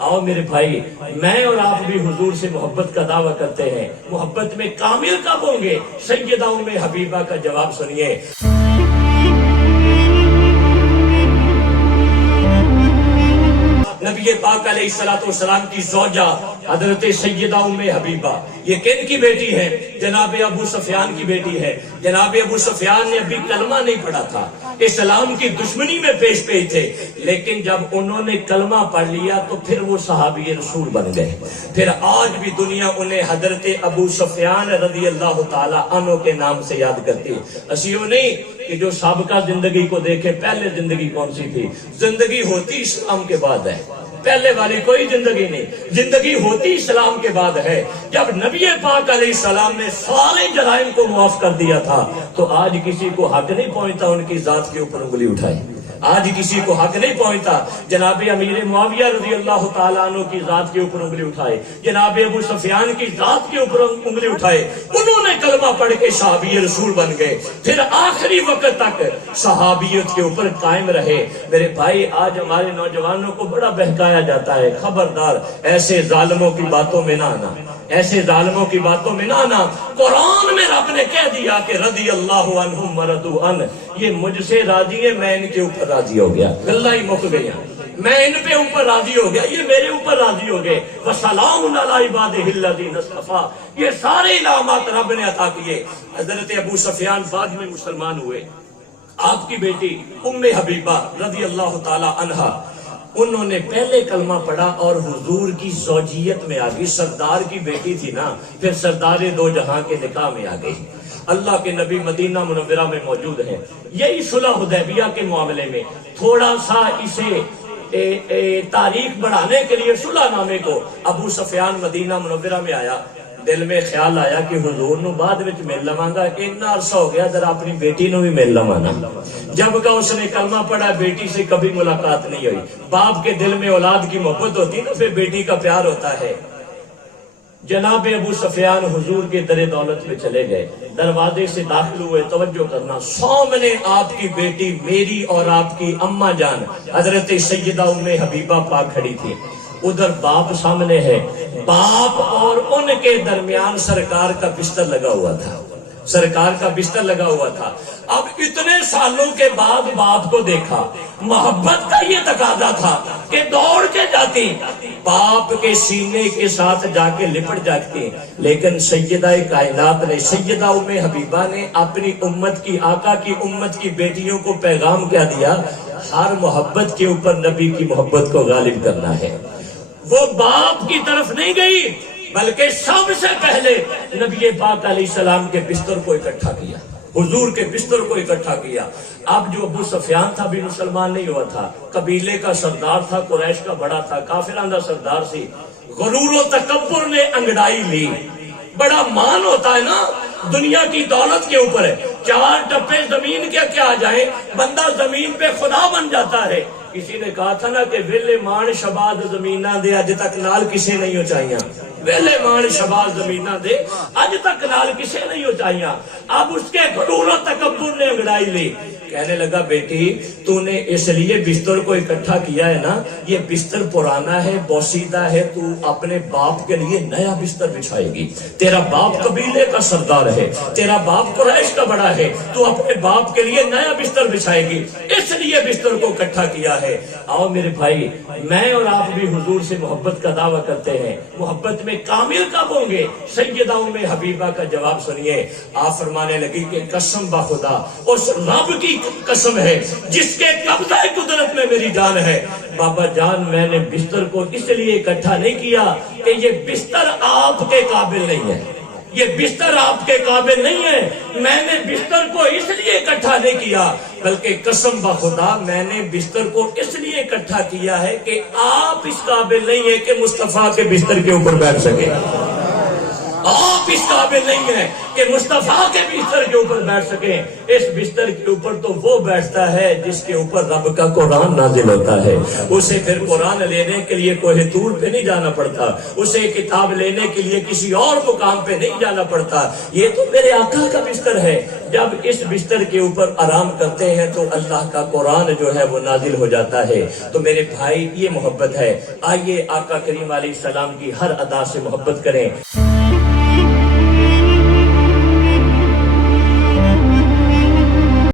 आओ मेरे भाई, मैं और आप भी हुजूर से मोहब्बत का दावा करते हैं। मोहब्बत में कामिल कब होंगे? सैयदा उम्मे हबीबा का जवाब सुनिए। नबी पाक अलैहिस्सलाम की ज़ौजा हजरत सैयदा उम्मे हबीबा, ये किन की बेटी है? जनाब अबू सुफियान की बेटी है। जनाब अबू सुफियान ने अभी कलमा नहीं पढ़ा था, इस्लाम की दुश्मनी में पेश पे थे, लेकिन जब उन्होंने कलमा पढ़ लिया तो फिर वो सहाबी रसूल बन गए। फिर आज भी दुनिया उन्हें हजरत अबू सुफियान रज़ी अल्लाह ताला अन्हु के नाम से याद करती है। असियो नहीं कि जो साबका जिंदगी को देखे, पहले जिंदगी कौन सी थी? जिंदगी होती इस्लाम के बाद है, पहले वाली कोई जिंदगी नहीं। जिंदगी होती इस्लाम के बाद है। जब नबी पाक अलैहिस्सलाम ने सारे जराइम को माफ कर दिया था, तो आज किसी को हक नहीं पहुंचता उनकी जात के ऊपर उंगली उठाई। आज किसी को हक नहीं पहुंचता जनाब अमीर मुआविया रज़ी अल्लाह ताला अन्हु की जात के ऊपर उंगली उठाए, जनाब अबू सुफियान की जात के ऊपर उंगली उठाए। उन्होंने कलमा पढ़ के सहाबी रसूल बन गए, फिर आखिरी वक्त तक सहाबियत के ऊपर कायम रहे। मेरे भाई, आज हमारे नौजवानों को बड़ा बहकाया जाता है, खबरदार ऐसे जालिमों की बातों में ना आना, ऐसे जालिमों की बातों में ना आना। कुरान में रब ने कह दिया कि रज़ी अल्लाहु अन्हुम व रदू अन, ये मुझसे राजी है, मैं इनके ऊपर राजी हो गया। गल्ला ही मुक गई, मैं इन पे ऊपर राजी हो गया, ये मेरे ऊपर राजी हो गए। वसलामुन अला इबादिहिल्लज़ीना इस्तफ़ा, ये सारे इनामात रब ने अता किए। हजरत अबू सुफियान बाद में मुसलमान हुए। आपकी बेटी उम्मे हबीबा रज़ी अल्लाह ताला अन्हा, उन्होंने पहले कलमा पढ़ा और हुजूर की ज़ौजियत में आ गई। सरदार की बेटी थी ना, फिर सरदार दो जहां के निकाह में आ गई। अल्लाह के नबी मदीना मुनव्वरा में मौजूद हैं। यही सुलह हुदैबिया के मामले में थोड़ा सा इसे तारीख बढ़ाने के लिए सुलह नामे को अबू सुफियान मदीना मुनव्वरा में आया। दिल में ख्याल आया कि हुजूर नु बाद विच मिल लवांगा, इन्ना अरसा हो गया जरा अपनी बेटी नु भी मिल लवाना। जब का उसने कलमा पढ़ा, बेटी से कभी मुलाकात नहीं हुई। बाप के दिल में औलाद की मोहब्बत होती ना, फिर बेटी का प्यार होता है। जनाब अबू सुफियान हुजूर के दरे दौलत में चले गए, दरवाजे से दाखिल हुए। तवज्जो करना, सामने आपकी बेटी मेरी और आपकी अम्मा जान हजरत सैयदा उम्मे हबीबा पाक खड़ी थी। उधर बाप सामने है, बाप और उनके दरमियान सरकार का बिस्तर लगा हुआ था, सरकार का बिस्तर लगा हुआ था। अब इतने सालों के बाद बाप को देखा, मोहब्बत का ये तकाजा था कि दौड़ के जाती, बाप के सीने के साथ जाके लिपट जाती। लेकिन सैयदा कायनात ने, सैयदा उम्मे हबीबा ने अपनी उम्मत की, आका की उम्मत की बेटियों को पैगाम क्या दिया? हर मोहब्बत के ऊपर नबी की मोहब्बत को गालिब करना है। वो बाप की तरफ नहीं गई, बल्कि सबसे पहले नबी पाक अलैहिस्सलाम के बिस्तर को इकट्ठा किया, हुजूर के बिस्तर को इकट्ठा किया। अब जो अबू सुफियान था भी मुसलमान नहीं हुआ था, कबीले का सरदार था, कुरैश का बड़ा था, काफिरां दा सरदार सी। गुरूर व तकब्बुर ने अंगड़ाई ली। बड़ा मान होता है ना दुनिया की दौलत के ऊपर है, चार टप्पे जमीन के क्या आ जाए, बंदा जमीन पे खुदा बन जाता है। किसी ने कहा था ना कि वेले मान शबाद जमीना दे अज तक नाल किसे नहीं हो चाहिए, वेले मान शबाद जमीना दे अज तक नाल किसे नहीं हो चाहिए। अब उसके गुरूर तकब्बुर ने अंगड़ाई ली, कहने लगा बेटी तूने इसलिए बिस्तर को इकट्ठा किया है ना, ये बिस्तर पुराना है, बोसीदा है, तू अपने बाप के लिए नया बिस्तर बिछाएगी। तेरा बाप कबीले का सरदार है, तेरा बाप कुरैश का बड़ा है, तू अपने बाप के लिए नया बिस्तर बिछाएगी, इसलिए बिस्तर को इकट्ठा किया है। आओ मेरे भाई, मैं और आप भी हुजूर से मोहब्बत का दावा करते हैं। मोहब्बत में कामिल कब होंगे? सैयदा उम्मे हबीबा का जवाब सुनिए। आप फरमाने लगी कि कसम बाखुदा, उस रब की कसम है जिसके कब्ज़े कुदरत में मेरी जान है। बाबा जान, मैंने बिस्तर को इसलिए इकट्ठा नहीं किया कि ये बिस्तर आपके काबिल नहीं है, ये बिस्तर आपके काबिल नहीं है। मैंने बिस्तर को इसलिए इकट्ठा नहीं किया, बल्कि कसम बखुदा मैंने बिस्तर को इसलिए इकट्ठा किया है कि आप इस काबिल नहीं है कि मुस्तफा के बिस्तर के ऊपर बैठ सके। آپ اس قابل نہیں ہیں کہ مصطفیٰ کے بستر کے اوپر بیٹھ سکیں. اس بستر کے اوپر تو وہ بیٹھتا ہے جس کے اوپر رب کا قرآن نازل ہوتا ہے. اسے پھر قرآن لینے کے لیے کوہ طور پہ نہیں جانا پڑتا, اسے کتاب لینے کے لیے کسی اور مقام پہ نہیں جانا پڑتا. یہ تو میرے آقا کا بستر ہے. جب اس بستر کے اوپر آرام کرتے ہیں تو اللہ کا قرآن جو ہے وہ نازل ہو جاتا ہے. تو میرے بھائی یہ محبت ہے. آئیے آقا کریم علیہ السلام کی ہر ادا سے محبت کریں.